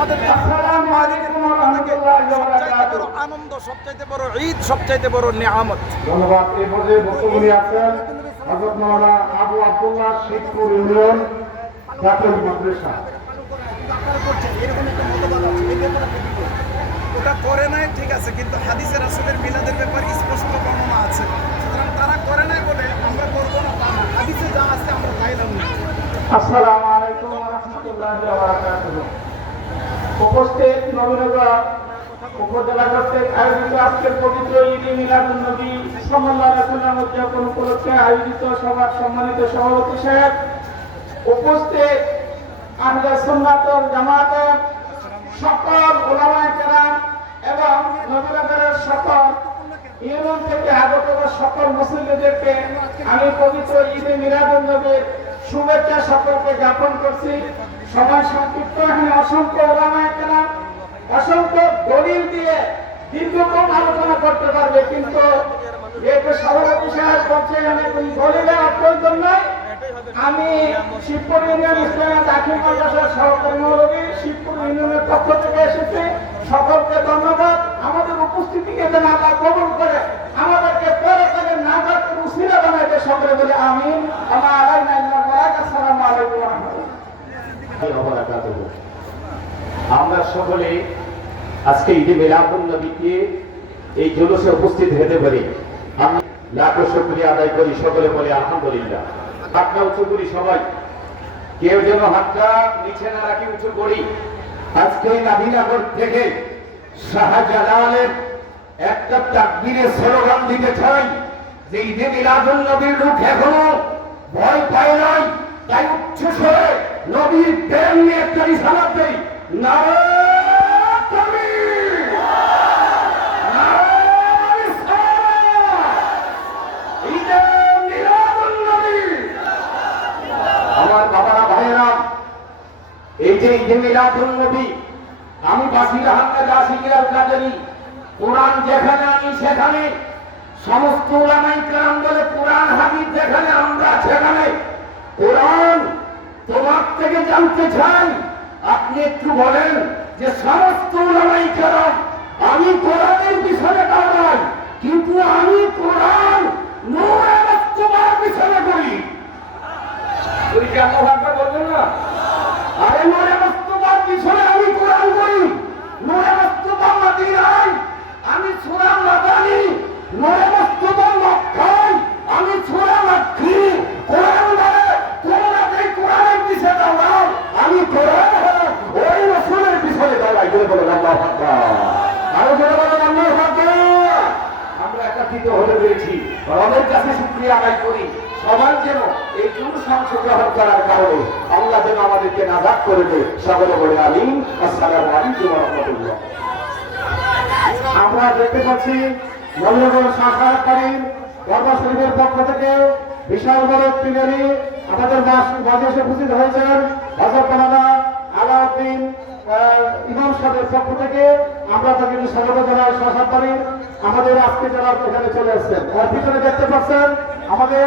আমাদের সবচাইতে বড় আনন্দ, সবচাইতে বড় ঈদ, সবচাইতে বড় নিয়ামত। ধন্যবাদ। এই পর্যায়ে বক্তব্য নিয়ে আছেন হযরত মাওলানা আবু আব্দুল্লাহ শিবপুর ইউনিয়ন জাতীয় মাদ্রাসা। ওটা করে নাই ঠিক আছে, কিন্তু হাদিসে রাসূলের মিলাদের ব্যাপারে স্পষ্ট বর্ণনা আছে, সুতরাং তারা করে নাই বলে আমরা করবো না তা না। হাদিসে যা আছে আমরা পাইলাম না। আসসালামু আলাইকুম ওয়া রাহমাতুল্লাহি ওয়া বারাকাতুহু। উপস্থিত নবীনগর উপজেলা কর্তৃক আয়োজিত আজকের পবিত্র ঈদে মিলাদুন নবী সাল্লাল্লাহু আলাইহি ওয়াসাল্লাম উদযাপন উপলক্ষে আয়োজিত সভার সম্মানিত সভাপতি সাহেব, উপস্থিত আহলে সুন্নাত ওয়াল জামাতের সকল উলামায়ে কেরাম এবং নবীনগরের সকল ইউনিয়ন থেকে আগত সকল মুসলিমদেরকে আমি পবিত্র ঈদে মিলাদুন নবীর শুভেচ্ছা সকলকে জ্ঞাপন করছি। সময় সংক্ষিপ্ত, এখানে অসংখ্য উলামায়ে কেরাম অসংখ্য দলিল দিয়ে দীর্ঘক্ষণ আলোচনা করতে পারবে, কিন্তু যেহেতু সভাপতি সাহেব বলছেন অনেক দলিলের প্রয়োজন নয়, আমি শিবপুর ইউনিয়ন ইসলামিয়া দাখিল মাদ্রাসার সহকারী মৌলভী শিবপুর ইউনিয়নের পক্ষ থেকে এসেছি। সকলকে ধন্যবাদ। আমাদের উপস্থিতিকে যেন আল্লাহ কবুল করে আমাদেরকে পরকালে নাজাতের উসিলা বানাইতে সকলে বলে আমিন। আমা আলাইনা ইল্লাল বালাগ। আসসালামু আলাইকুম ওয়া রাহমাতুল্লাহি ওয়া বারাকাতুহু। আমরা সকলে আজকে ঈদে মিলাদুন নবীতে এই জুলুসে উপস্থিত হতে পারি, আমি লাখো শুকরিয়া আদায় করি। সকলে বলে আলহামদুলিল্লাহ। হাতটা উঁচু করি সবাই, কেউ যেন হাতটা নিচে না রাখি, উঁচু করি। আজকে নবীনগর থেকে শাহজালালের একটা তাকবীরের স্লোগান দিতে চাই যে ঈদে মিলাদুন নবীর লোক এখনো ভয় পায় নাই, তাই উচ্চ স্বরে নবীর প্রেম নিয়ে একটা রিসালাত দেই। নারে তাকবীর, নারে রিসালাত, ঈদে মিলাদুন নবী। আমার বাবারা ভাইয়েরা, এই যে ঈদে মিলাদুন নবী, আমি বাসির আহমেদ আশিকুল কাদেরী, কোরআন যেখানে আমি সেখানে, সমস্ত উলামায়ে কেরাম বলে কোরআন হাদিস যেখানে আমরা সেখানে। কোরআন তোমার থেকে জানতে চাই, আপনি একটু বলেন যে সমস্ত উলামায়ে কেরাম, আমি কোরআনের পিছনে দাঁড়াই, কিন্তু আমি কোরআন নূরে মুস্তাফার পিছনে করি। তুই কি আল্লাহু আকবার বলবেন না? আরে নূরে মুস্তাফার পিছনে আমি কোরআন করি, নূরে মুস্তাফা মদিনায় আমি সূরা মাদানী, নূরে মুস্তাফা মক্কায় আমি সূরা মাক্কি। কোরআন বলে তোমরা যে কোরআনের পিছনে দাঁড়াও, আমি কোরআন হলো ওই রাসূলের পিছনে দাঁড়াই। বলে বলেন আল্লাহু আকবার। আরো জোরে বলেন আল্লাহু আকবার। আমরা একত্রিত হতে পেরেছি, রবের কাছে শুকরিয়া আদায় করি। সবাই যেন এই জুলুস অংশগ্রহণ করার কারণে আল্লাহ যেন আমাদেরকে নাজাত করে দেয়। সকলে বলে আমিন। আসসালামু আলাইকুম ওয়া রাহমাতুল্লাহ। আমরা দেখতে পাচ্ছি নবীনগর শাখাকারী দরবার শরীফের পক্ষ থেকে বিশাল বড় একটি র্যালি আমাদের মাঝে এসে উপস্থিত হয়েছেন। হযরত মাওলানা আলাউদ্দিন ইমাম সাহেবের পক্ষ থেকে আমরা তাকে স্বাগত জানাই। শাখাকারী আমাদের আজকে যারা এখানে চলে আসছেন, আর পিছনে দেখতে পাচ্ছেন আমাদের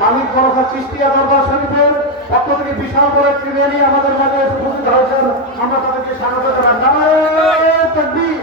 মালিক বরকত চিশতিয়া দরবার শরীফের পক্ষ থেকে বিশাল বড় একটি র্যালি আমাদের মাঝে এসে উপস্থিত হয়েছেন। আমরা তাদেরকে স্বাগত জানাই। নারে তাকবীর।